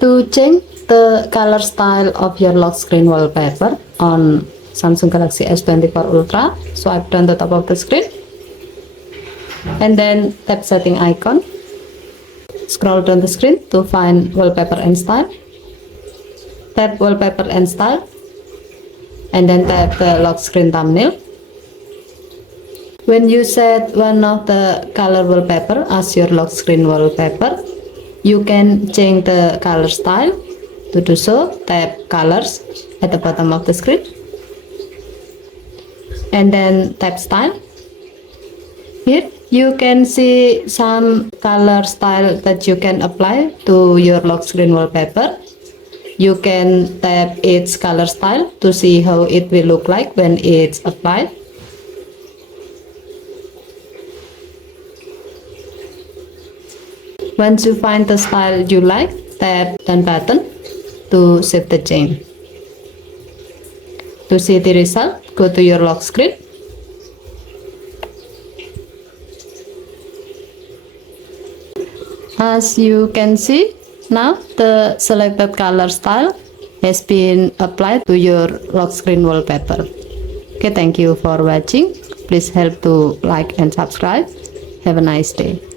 To change the color style of your lock screen wallpaper on Samsung Galaxy S24 Ultra, swipe down the top of the screen and then tap setting icon. Scroll down the screen to find wallpaper and style. Tap wallpaper and style and then tap the lock screen thumbnail. When you set one of the color wallpaper as your lock screen wallpaper, you can change the color style. To do so, tap colors at the bottom of the screen and then tap style. Here you can see some color style that you can apply to your lock screen wallpaper. You can tap its color style to see how it will look like when it's applied. Once you find the style you like, tap done button to save the change. To see the result, go to your lock screen. As you can see, now the selected color style has been applied to your lock screen wallpaper. Okay, thank you for watching. Please help to like and subscribe. Have a nice day.